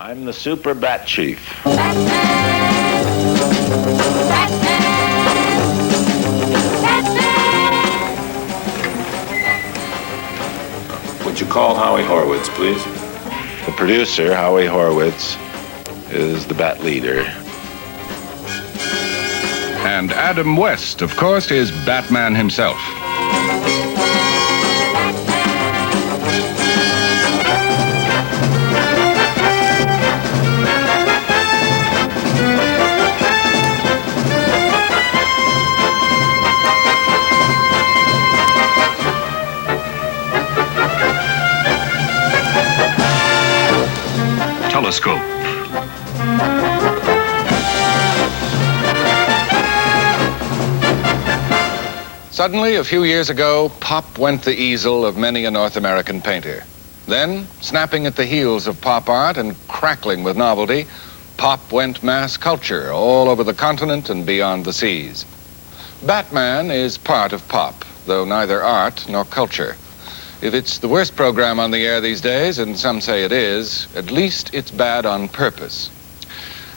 I'm the Super Bat Chief. Batman! Batman! Would you call Howie Horowitz, please? The producer, Howie Horowitz, is the Bat leader. And Adam West, of course, is Batman himself. Telescope. Suddenly, a few years ago, pop went the easel of many a North American painter. Then, snapping at the heels of pop art and crackling with novelty, pop went mass culture all over the continent and beyond the seas. Batman is part of pop, though neither art nor culture. If it's the worst program on the air these days, and some say it is, at least it's bad on purpose.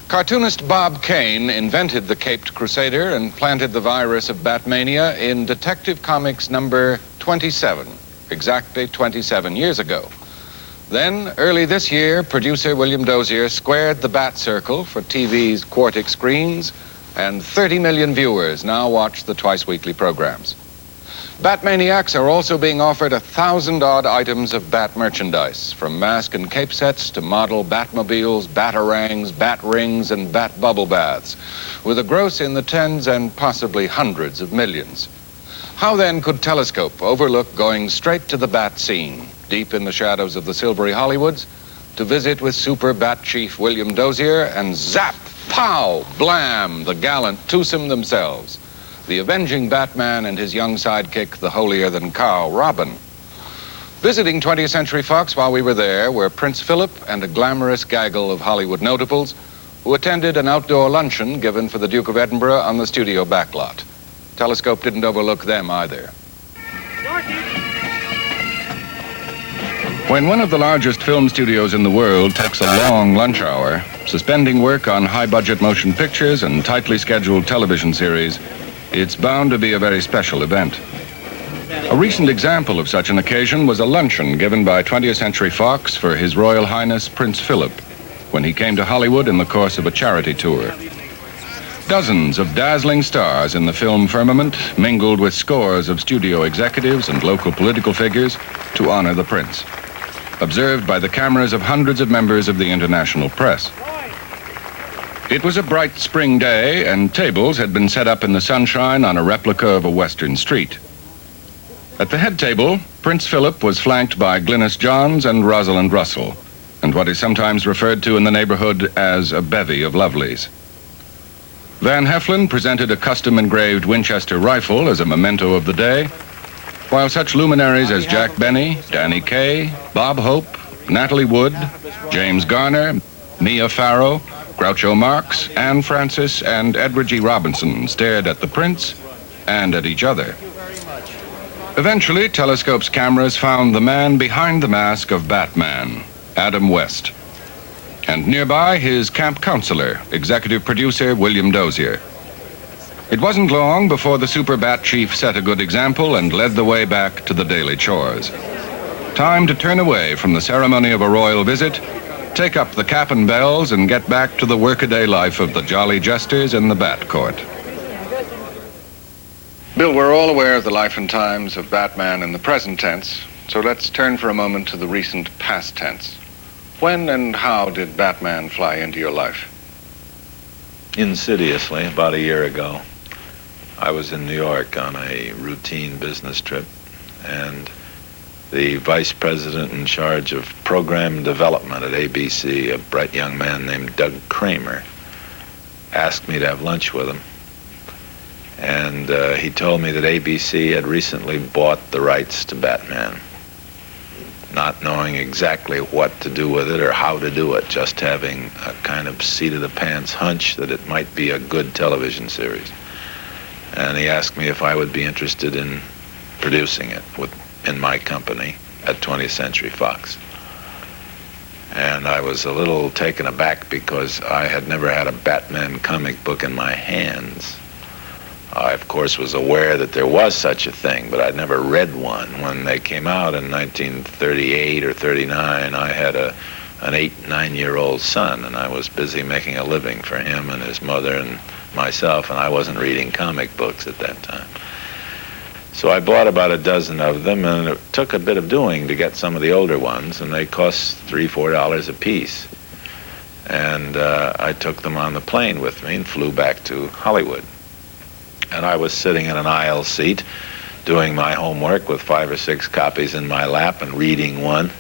Cartoonist Bob Kane invented the Caped Crusader and planted the virus of Batmania in Detective Comics number 27, exactly 27 years ago. Then, early this year, producer William Dozier squared the Bat Circle for TV's Quartic screens, and 30 million viewers now watch the twice-weekly programs. Batmaniacs are also being offered 1,000-odd items of Bat merchandise, from mask and cape sets to model Batmobiles, Batarangs, Bat rings, and Bat bubble baths, with a gross in the tens and possibly hundreds of millions. How then could Telescope overlook going straight to the Bat scene, deep in the shadows of the silvery Hollywoods, to visit with Super Bat Chief William Dozier and zap, pow, blam, the gallant twosome themselves, the avenging Batman and his young sidekick, the holier-than-cow Robin. Visiting 20th Century Fox while we were there were Prince Philip and a glamorous gaggle of Hollywood notables who attended an outdoor luncheon given for the Duke of Edinburgh on the studio backlot. Telescope didn't overlook them either. When one of the largest film studios in the world takes a long lunch hour, suspending work on high-budget motion pictures and tightly scheduled television series, it's bound to be a very special event. A recent example of such an occasion was a luncheon given by 20th Century Fox for His Royal Highness Prince Philip when he came to Hollywood in the course of a charity tour. Dozens of dazzling stars in the film firmament mingled with scores of studio executives and local political figures to honor the prince, observed by the cameras of hundreds of members of the international press. It was a bright spring day, and tables had been set up in the sunshine on a replica of a western street. At the head table, Prince Philip was flanked by Glynis Johns and Rosalind Russell, and what is sometimes referred to in the neighborhood as a bevy of lovelies. Van Heflin presented a custom-engraved Winchester rifle as a memento of the day, while such luminaries as Jack Benny, Danny Kaye, Bob Hope, Natalie Wood, James Garner, Mia Farrow, Groucho Marx, Anne Francis, and Edward G. Robinson stared at the prince and at each other. Eventually, Telescope's cameras found the man behind the mask of Batman, Adam West, and nearby his camp counselor, executive producer William Dozier. It wasn't long before the Super Bat Chief set a good example and led the way back to the daily chores. Time to turn away from the ceremony of a royal visit, take up the cap and bells, and get back to the workaday life of the jolly jesters in the Bat Court. Bill, we're all aware of the life and times of Batman in the present tense, so let's turn for a moment to the recent past tense. When and how did Batman fly into your life? Insidiously, about a year ago. I was in New York on a routine business trip, and the vice president in charge of program development at ABC, a bright young man named Doug Kramer, asked me to have lunch with him. And he told me that ABC had recently bought the rights to Batman, not knowing exactly what to do with it or how to do it, just having a kind of seat-of-the-pants hunch that it might be a good television series. And he asked me if I would be interested in producing it in my company at 20th Century Fox. And I was a little taken aback because I had never had a Batman comic book in my hands. I, of course, was aware that there was such a thing, but I'd never read one. When they came out in 1938 or 39, I had an 8-9-year-old son, and I was busy making a living for him and his mother and myself, and I wasn't reading comic books at that time. So I bought about a dozen of them, and it took a bit of doing to get some of the older ones, and they cost $3-4 a piece. And I took them on the plane with me and flew back to Hollywood. And I was sitting in an aisle seat doing my homework with 5 or 6 copies in my lap and reading one,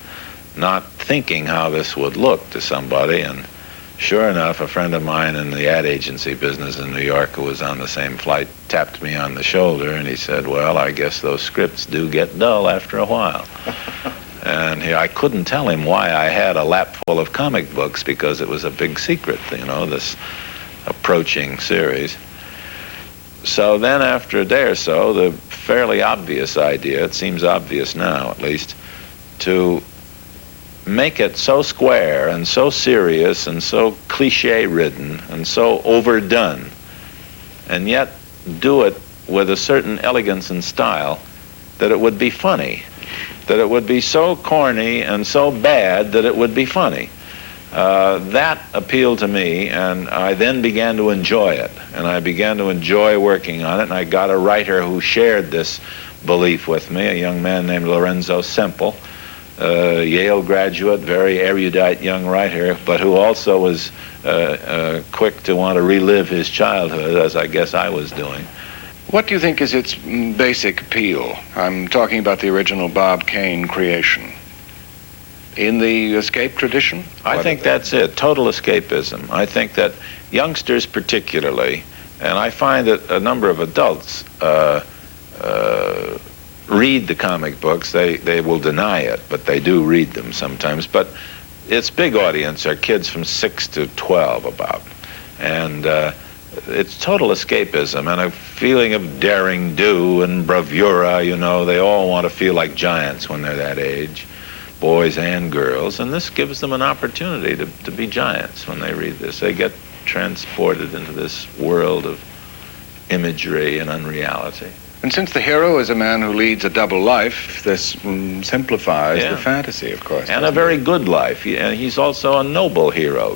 not thinking how this would look to somebody. And sure enough, a friend of mine in the ad agency business in New York who was on the same flight tapped me on the shoulder, and he said, "Well, I guess those scripts do get dull after a while." And I couldn't tell him why I had a lap full of comic books, because it was a big secret, this approaching series. So then after a day or so, the fairly obvious idea, it seems obvious now at least, to make it so square and so serious and so cliche-ridden and so overdone, and yet do it with a certain elegance and style that it would be funny, that it would be so corny and so bad that it would be funny. That appealed to me, and I then began to enjoy it, and I began to enjoy working on it, and I got a writer who shared this belief with me, a young man named Lorenzo Semple, a Yale graduate, very erudite young writer, but who also was quick to want to relive his childhood, as I guess I was doing. What do you think is its basic appeal? I'm talking about the original Bob Kane creation. In the escape tradition? I think that's it, total escapism. I think that youngsters particularly, and I find that a number of adults read the comic books. They will deny it, but they do read them sometimes. But its big audience are kids from 6 to 12 about. And it's total escapism and a feeling of daring do and bravura, they all want to feel like giants when they're that age, boys and girls, and this gives them an opportunity to be giants when they read this. They get transported into this world of imagery and unreality. And since the hero is a man who leads a double life, this simplifies the fantasy, of course. And a very good life. And he's also a noble hero,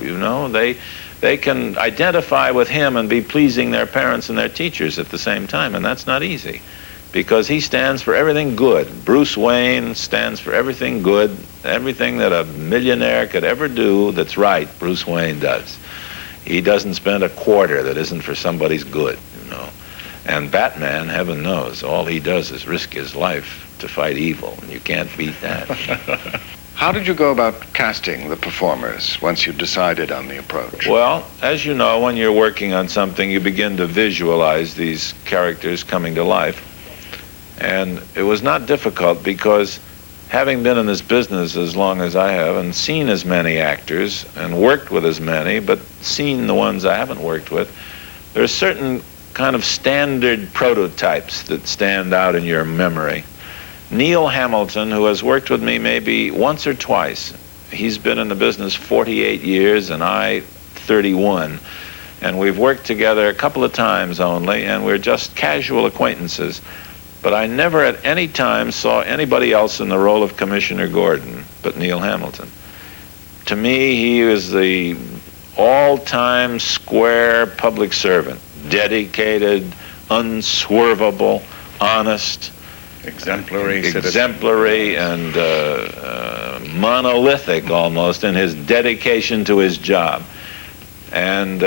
They can identify with him and be pleasing their parents and their teachers at the same time, and that's not easy, because he stands for everything good. Bruce Wayne stands for everything good, everything that a millionaire could ever do that's right, Bruce Wayne does. He doesn't spend a quarter that isn't for somebody's good, And Batman, heaven knows, all he does is risk his life to fight evil, and you can't beat that. How did you go about casting the performers once you decided on the approach? Well, as you know, when you're working on something, you begin to visualize these characters coming to life. And it was not difficult because, having been in this business as long as I have and seen as many actors and worked with as many, but seen the ones I haven't worked with, there are certain kind of standard prototypes that stand out in your memory. Neil Hamilton, who has worked with me maybe once or twice, he's been in the business 48 years and I 31, and we've worked together a couple of times only, and we're just casual acquaintances. But I never at any time saw anybody else in the role of Commissioner Gordon but Neil Hamilton. To me, he is the all-time square public servant, dedicated, unswervable, honest, exemplary and monolithic almost in his dedication to his job. And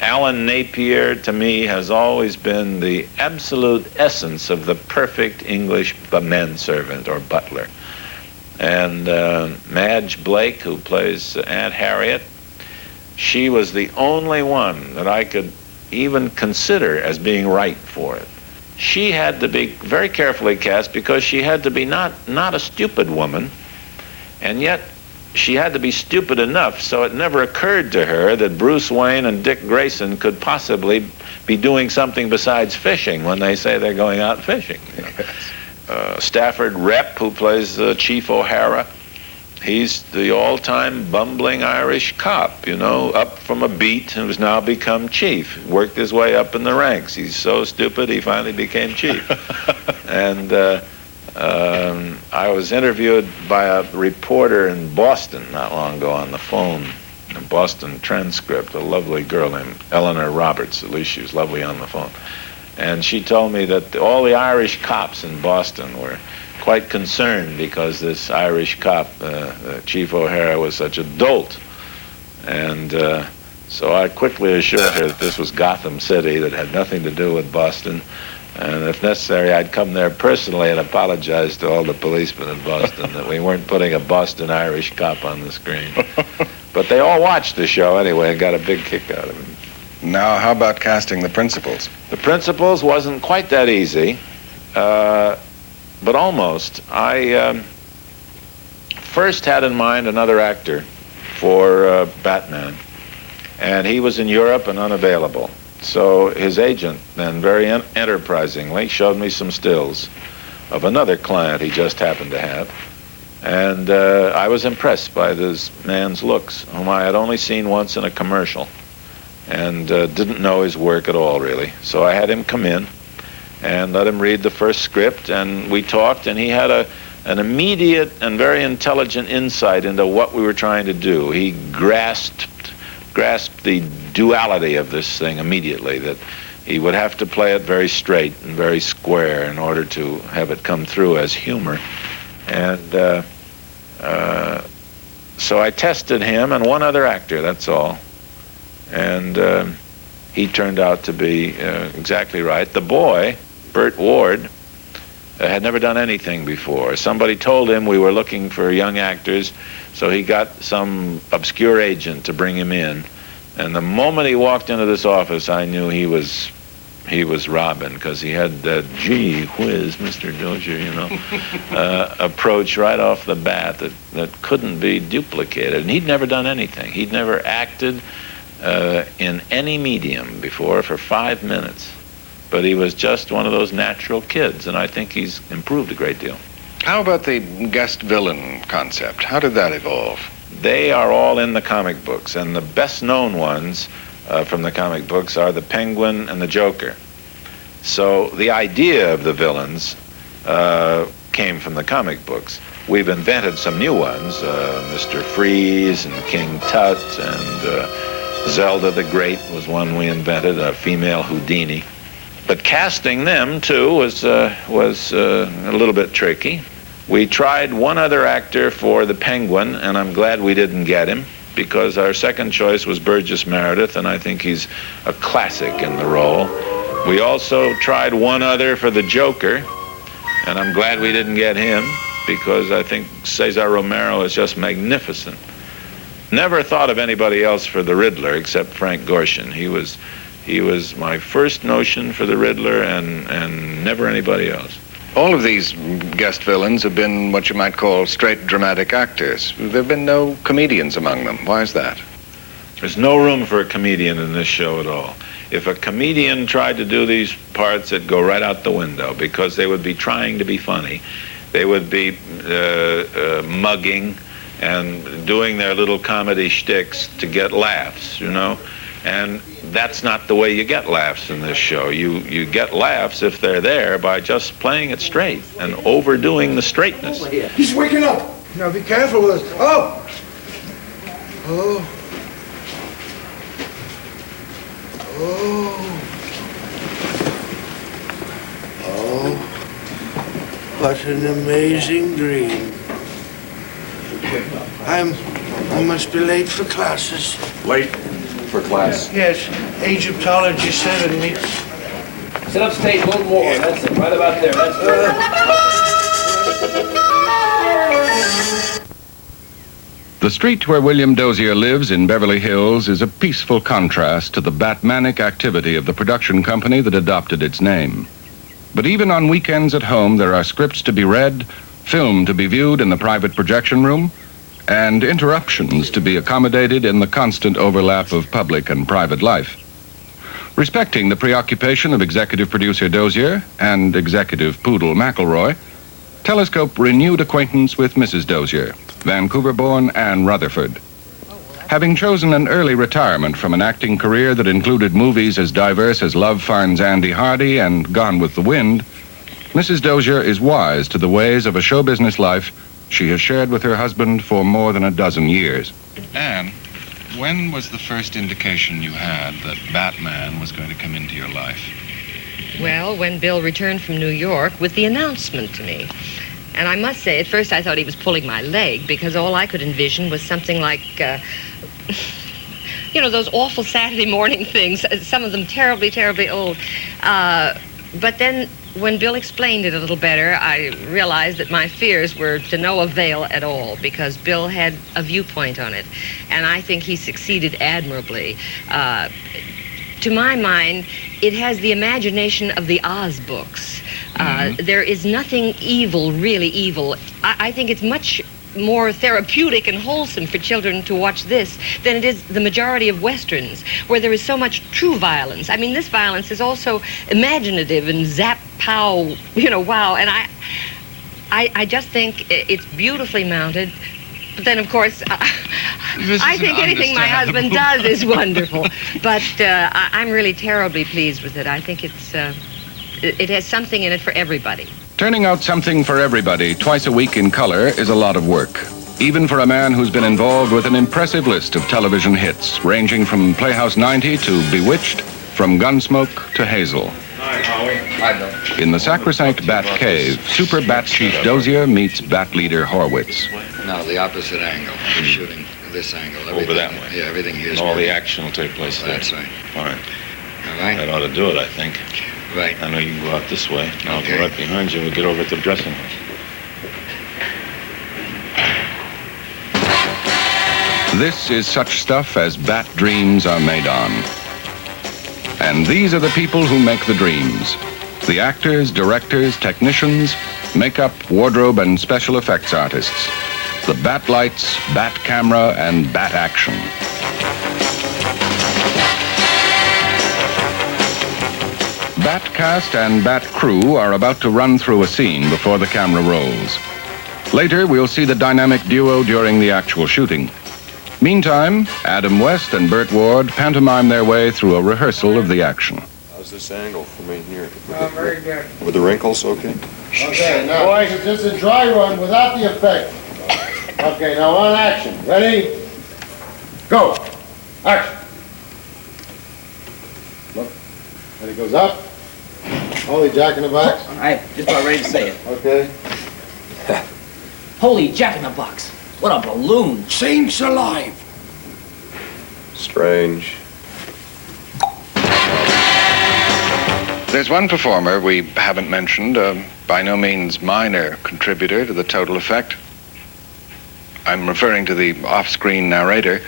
Alan Napier, to me, has always been the absolute essence of the perfect English manservant or butler. And Madge Blake, who plays Aunt Harriet, she was the only one that I could even consider as being right for it. She had to be very carefully cast because she had to be not a stupid woman, and yet she had to be stupid enough so it never occurred to her that Bruce Wayne and Dick Grayson could possibly be doing something besides fishing when they say they're going out fishing. Stafford Repp, who plays Chief O'Hara, He's the all-time bumbling Irish cop, you know, up from a beat and has now become chief. Worked his way up in the ranks. He's so stupid he finally became chief. And I was interviewed by a reporter in Boston not long ago on the phone, a Boston Transcript, a lovely girl named Eleanor Roberts. At least she was lovely on the phone. And she told me that all the Irish cops in Boston were quite concerned because this Irish cop, Chief O'Hara, was such a dolt. And so I quickly assured her that this was Gotham City, that had nothing to do with Boston. And if necessary, I'd come there personally and apologize to all the policemen in Boston that we weren't putting a Boston Irish cop on the screen. But they all watched the show anyway and got a big kick out of it. Now, how about casting the principals? The principals wasn't quite that easy. But almost. I first had in mind another actor for Batman, and he was in Europe and unavailable. So his agent then very enterprisingly showed me some stills of another client he just happened to have. And I was impressed by this man's looks, whom I had only seen once in a commercial, and didn't know his work at all, really. So I had him come in and let him read the first script, and we talked, and he had an immediate and very intelligent insight into what we were trying to do. He grasped the duality of this thing immediately, that he would have to play it very straight and very square in order to have it come through as humor. And so I tested him and one other actor, that's all. And he turned out to be exactly right. The boy, Burt Ward, had never done anything before. Somebody told him we were looking for young actors, so he got some obscure agent to bring him in. And the moment he walked into this office, I knew he was Robin, because he had that gee whiz, Mr. Dozier, you know, approach right off the bat that couldn't be duplicated. And he'd never done anything. He'd never acted in any medium before for 5 minutes. But he was just one of those natural kids, and I think he's improved a great deal. How about the guest villain concept? How did that evolve? They are all in the comic books, and the best-known ones from the comic books are the Penguin and the Joker. So the idea of the villains came from the comic books. We've invented some new ones, Mr. Freeze and King Tut, and Zelda the Great was one we invented, a female Houdini. But casting them, too, was a little bit tricky. We tried one other actor for the Penguin, and I'm glad we didn't get him, because our second choice was Burgess Meredith, and I think he's a classic in the role. We also tried one other for the Joker, and I'm glad we didn't get him, because I think Cesar Romero is just magnificent. Never thought of anybody else for the Riddler except Frank Gorshin. He was my first notion for the Riddler, and never anybody else. All of these guest villains have been what you might call straight dramatic actors. There have been no comedians among them. Why is that? There's no room for a comedian in this show at all. If a comedian tried to do these parts, it'd go right out the window, because they would be trying to be funny. They would be mugging and doing their little comedy shticks to get laughs, you know? And that's not the way you get laughs in this show. You get laughs, if they're there, by just playing it straight and overdoing the straightness. He's waking up. Now be careful with us. Oh! Oh. Oh. Oh. What an amazing dream. I must be late for classes. Late for class. Yes, Egyptology 7 meets. Sit up stage a little more. That's it. Right about there. That's good. The street where William Dozier lives in Beverly Hills is a peaceful contrast to the Batmanic activity of the production company that adopted its name. But even on weekends at home, there are scripts to be read, film to be viewed in the private projection room, and interruptions to be accommodated in the constant overlap of public and private life. Respecting the preoccupation of executive producer Dozier and executive poodle McElroy, Telescope renewed acquaintance with Mrs. Dozier. Vancouver-born Anne Rutherford. Having chosen an early retirement from an acting career that included movies as diverse as Love Finds Andy Hardy and Gone with the Wind, Mrs. Dozier is wise to the ways of a show business life she has shared with her husband for more than a dozen years. Anne, when was the first indication you had that Batman was going to come into your life? Well, when Bill returned from New York with the announcement to me. And I must say, at first I thought he was pulling my leg because all I could envision was something like, you know, those awful Saturday morning things, some of them terribly, terribly old. But then when Bill explained it a little better, I realized that my fears were to no avail at all because Bill had a viewpoint on it. And I think he succeeded admirably. To my mind, it has the imagination of the Oz books. There is nothing evil, really evil. I think it's much more therapeutic and wholesome for children to watch this than it is the majority of Westerns, where there is so much true violence. I mean, this violence is also imaginative and zap, pow, you know, wow. And I just think it's beautifully mounted. But then, of course, I think anything my husband does is wonderful. But I'm really terribly pleased with it. I think it has something in it for everybody. Turning out something for everybody twice a week in color is a lot of work, even for a man who's been involved with an impressive list of television hits, ranging from Playhouse 90 to Bewitched, from Gunsmoke to Hazel. Hi, Howie. Hi, Bill. In the sacrosanct Bat Cave, Super Bat Chief Dozier meets Bat Leader Horwitz. No, the opposite angle. We're shooting this angle. Over that way. Yeah, everything here is And all the working. action will take place there. That's right. All right. All right? That ought to do it, I think. Right. I know you can go out this way. I'll Okay. go right behind you. We'll get over to the dressing room. This is such stuff as Bat dreams are made on. And these are the people who make the dreams. The actors, directors, technicians, makeup, wardrobe, and special effects artists. The Bat lights, Bat camera, and Bat action. Bat cast and Bat crew are about to run through a scene before the camera rolls. Later, we'll see the dynamic duo during the actual shooting. Meantime, Adam West and Burt Ward pantomime their way through a rehearsal of the action. How's this angle for me here? Very good. Were the wrinkles okay? Okay, now, this is a dry run without the effect. Okay, now on action. Ready? Go. Action. Look. And it goes up. Holy Jack in the Box. I'm just about ready to say it. Okay. Holy Jack in the Box. What a balloon. Seems alive. Strange. There's one performer we haven't mentioned, a by no means minor contributor to the total effect. I'm referring to the off-screen narrator,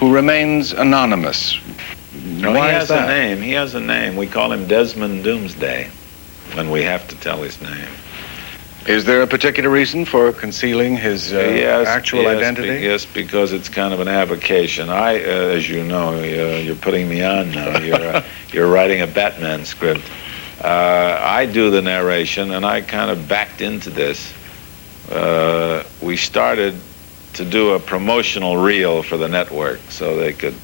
who remains anonymous. No, Why he is has that? a name. He has a name. We call him Desmond Doomsday when we have to tell his name. Is there a particular reason for concealing his actual identity? Yes, because it's kind of an avocation. As you know, you're putting me on now. You're writing a Batman script. I do the narration, and I kind of backed into this. We started to do a promotional reel for the network so they could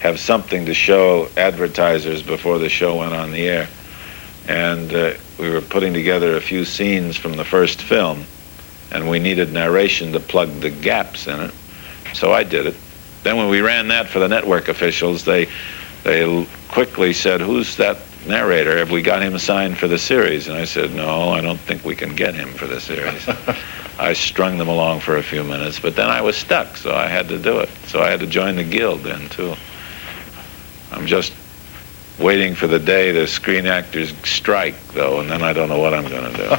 have something to show advertisers before the show went on the air. And we were putting together a few scenes from the first film, and we needed narration to plug the gaps in it. So I did it. Then when we ran that for the network officials, they quickly said, "Who's that narrator? Have we got him signed for the series?" And I said, "No, I don't think we can get him for the series." I strung them along for a few minutes, but then I was stuck, so I had to do it. So I had to join the guild then, too. I'm just waiting for the day the Screen Actors strike, though, and then I don't know what I'm going to do.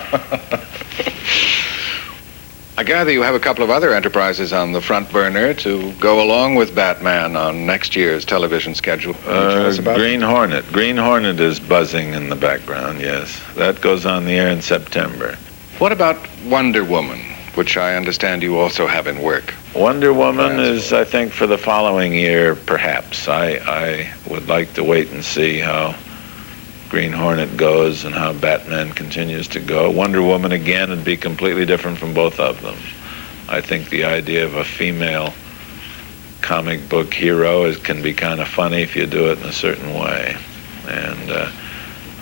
I gather you have a couple of other enterprises on the front burner to go along with Batman on next year's television schedule. Can you tell us about Green Hornet. Green Hornet is buzzing in the background, yes. That goes on the air in September. What about Wonder Woman, which I understand you also have in work? Wonder Woman is, I think, for the following year, perhaps. I would like to wait and see how Green Hornet goes and how Batman continues to go. Wonder Woman, again, would be completely different from both of them. I think the idea of a female comic book hero can be kind of funny if you do it in a certain way. And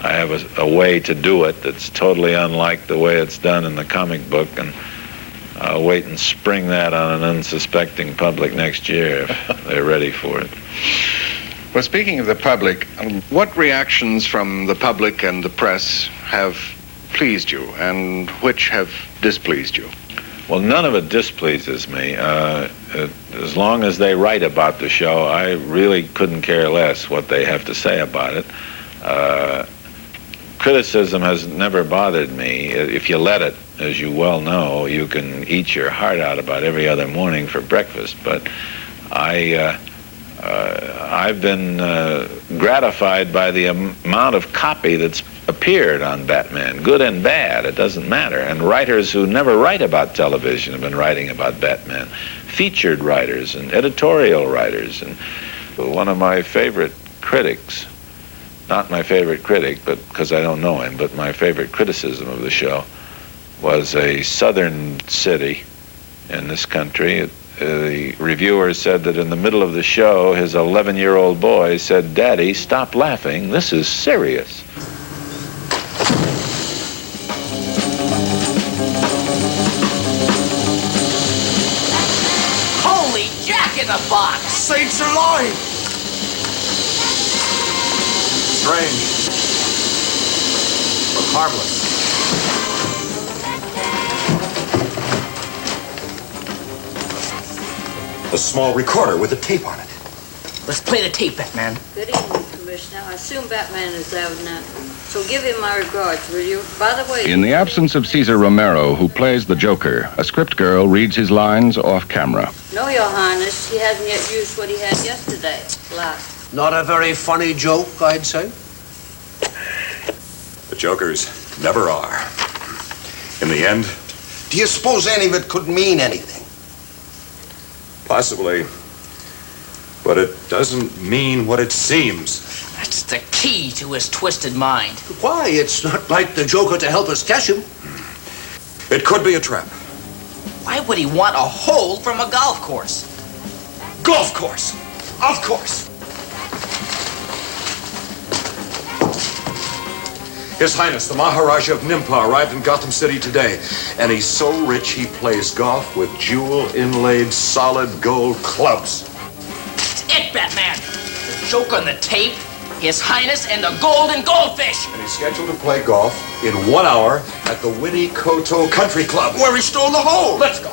I have a way to do it that's totally unlike the way it's done in the comic book, and I'll wait and spring that on an unsuspecting public next year if they're ready for it. Well, speaking of the public, what reactions from the public and the press have pleased you, and which have displeased you? Well, none of it displeases me. As long as they write about the show, I really couldn't care less what they have to say about it. Criticism has never bothered me. If you let it, as you well know, you can eat your heart out about every other morning for breakfast. But I've been gratified by the amount of copy that's appeared on Batman, good and bad, it doesn't matter. And writers who never write about television have been writing about Batman. Featured writers and editorial writers. And one of my favorite critics, not my favorite critic, but because I don't know him, but my favorite criticism of the show was a southern city in this country. The reviewer said that in the middle of the show, his 11-year-old boy said, "Daddy, stop laughing. This is serious." Holy Jack in the box! Saints alive! Strange. But harmless. A small recorder with a tape on it. Let's play the tape, Batman. Good evening, Commissioner. I assume Batman is out now. So give him my regards, will you? By the way... In the absence of Cesar Romero, who plays the Joker, a script girl reads his lines off camera. No, Your Highness. He hasn't yet used what he had yesterday. Last. Not a very funny joke, I'd say. The Jokers never are. In the end, Do you suppose any of it could mean anything? possibly, but it doesn't mean what it seems. That's the key to his twisted mind. Why? It's not like the Joker to help us catch him. It could be a trap. Why would he want a hold from a golf course? Golf course! Of course! His Highness, the Maharaja of Nimpa, arrived in Gotham City today, and he's so rich he plays golf with jewel-inlaid solid gold clubs. It's it, Batman. The joke on the tape, His Highness, and the golden goldfish. And he's scheduled to play golf in 1 hour at the Winnie Koto Country Club. Where he stole the hole. Let's go.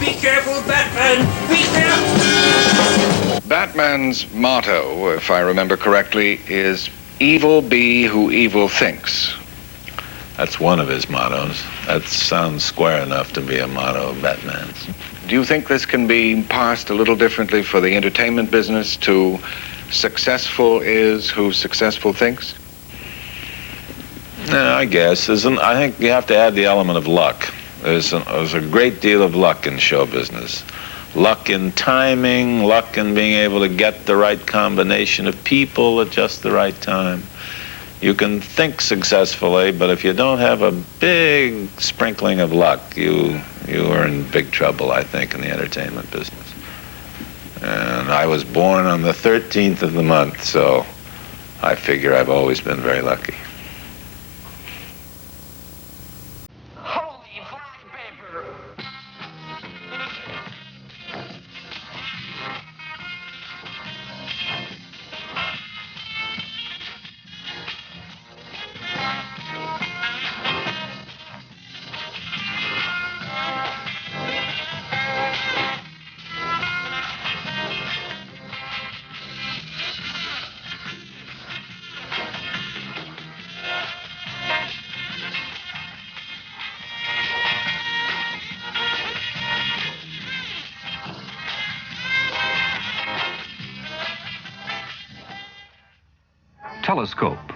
Be careful, Batman. Be careful. Batman's motto, if I remember correctly, is "Evil be who evil thinks." That's one of his mottos. That sounds square enough to be a motto of Batman's. Do you think this can be parsed a little differently for the entertainment business to "Successful is who successful thinks"? No, I guess. I think you have to add the element of luck. There's a great deal of luck in show business. Luck in timing, luck in being able to get the right combination of people at just the right time. You can think successfully, but if you don't have a big sprinkling of luck, you are in big trouble, I think, in the entertainment business. And I was born on the 13th of the month, so I figure I've always been very lucky. Holy fly paper. Telescope,